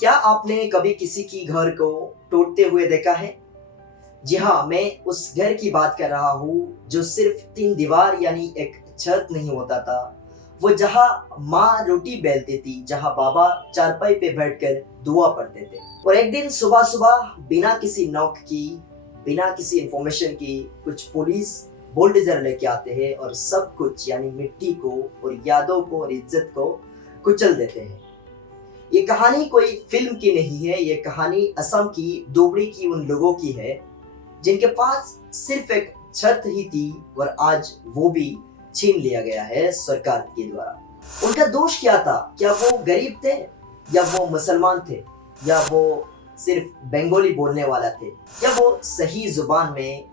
क्या आपने कभी किसी की घर को टूटते हुए देखा है? जी हाँ, मैं उस घर की बात कर रहा हूँ जो सिर्फ 3 दीवार यानी एक छत नहीं होता था। वो जहाँ माँ रोटी बेलती थी, जहाँ बाबा चारपाई पे बैठकर दुआ पढ़ते थे। और एक दिन सुबह-सुबह बिना किसी नॉक की, बिना किसी इन्फॉर्मेशन की कुछ पुलिस बुलडोज़र लेके आते हैं और सब कुछ यानी मिट्टी को और यादों को और इज्जत को कुचल देते हैं। ये कहानी कोई फ़िल्म की नहीं है, ये कहानी असम की धोबड़ी की उन लोगों की है, जिनके पास सिर्फ एक छत ही थी और आज वो भी छीन लिया गया है सरकार के द्वारा। उनका दोष क्या था? क्या वो गरीब थे? या वो मुसलमान थे? या वो सिर्फ बंगाली बोलने वाला थे? या वो सही ज़ुबान में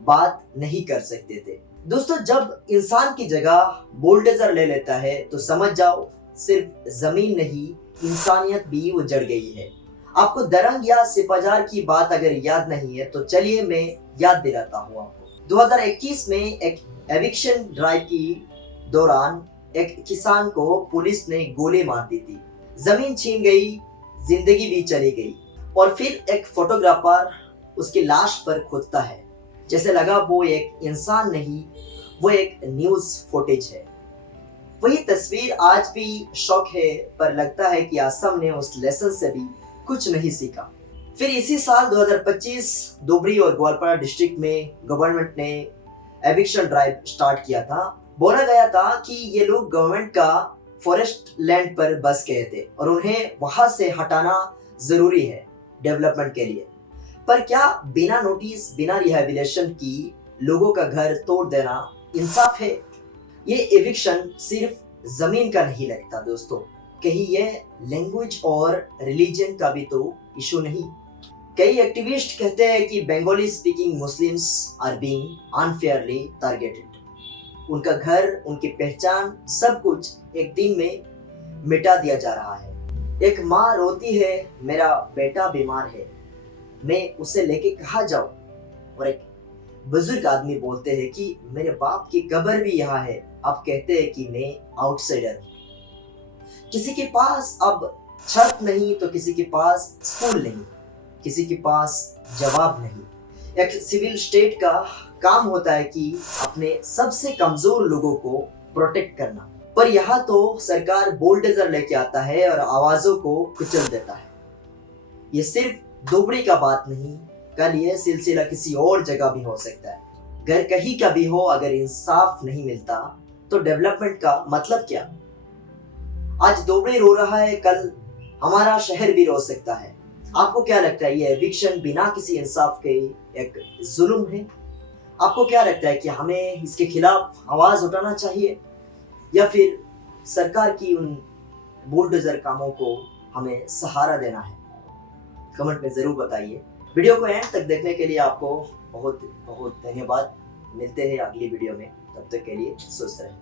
बात नहीं कर सकते थे? दोस्तों, जब इंसान की जगह बुलडोज़र ले लेता है तो समझ जाओ सिर्फ ज़मीन नहीं, इंसानियत भी उजड़ गई है। आपको दरंग या सिपाजार की बात अगर याद नहीं है तो चलिए मैं याद दिलाता हूँ आपको। 2021 में एक एविक्शन ड्राइव की दौरान एक किसान को पुलिस ने गोली मार दी थी। जमीन छीन गई, जिंदगी भी चली गई और फिर एक फोटोग्राफर उसकी लाश पर खोदता है। जैसे लगा वो एक इंसान नहीं, वो एक न्यूज़ फुटेज है। वही तस्वीर आज भी शौक है, पर लगता है कि असम ने उस लेसन से भी कुछ नहीं सीखा। फिर इसी साल 2025 धुबरी और ग्वालपारा डिस्ट्रिक्ट में गवर्नमेंट ने एविक्शन ड्राइव स्टार्ट किया था। बोला गया था कि ये लोग गवर्नमेंट का फॉरेस्ट लैंड पर बस गए थे और उन्हें वहां से हटाना जरूरी है डेवलपमेंट के लिए। पर क्या बिना नोटिस, बिना रिहैबिलिटेशन की लोगों का घर तोड़ देना इंसाफ है? ये एविक्शन सिर्फ जमीन का नहीं लगता दोस्तों, कहीं ये लैंग्वेज और रिलीजन का भी तो इशू नहीं? कई एक्टिविस्ट कहते हैं कि Bengali speaking Muslims are being unfairly targeted. उनका घर, उनकी पहचान, सब कुछ एक दिन में मिटा दिया जा रहा है। एक माँ रोती है, मेरा बेटा बीमार है, मैं उसे लेके कहाँ जाऊं? और एक बुजुर्ग आदमी बोलते हैं कि मेरे बाप की कब्र भी यहाँ है, आप कहते हैं कि मैं आउटसाइडर। किसी के पास अब छत नहीं तो किसी के पास स्कूल नहीं, किसी के पास जवाब नहीं। एक सिविल स्टेट का काम होता है कि अपने सबसे कमजोर लोगों को प्रोटेक्ट करना, पर यहाँ तो सरकार बुलडोजर लेके आता है और आवाजों को कुचल देता है। ये सिर्फ धोबड़ी का बात नहीं, कल ये सिलसिला किसी और जगह भी हो सकता है। घर कहीं का भी हो, अगर इंसाफ नहीं मिलता तो डेवलपमेंट का मतलब क्या? आज धोबड़ी रो रहा है, कल हमारा शहर भी रो सकता है। आपको क्या लगता है, ये एविक्शन बिना किसी इंसाफ के एक जुल्म है? आपको क्या लगता है कि हमें इसके खिलाफ आवाज उठाना चाहिए या फिर सरकार की उन बुलडोजर कामों को हमें सहारा देना है? कमेंट में जरूर बताइए। वीडियो को एंड तक देखने के लिए आपको बहुत बहुत धन्यवाद। मिलते हैं अगली वीडियो में, तब तक के लिए स्वस्थ रहें।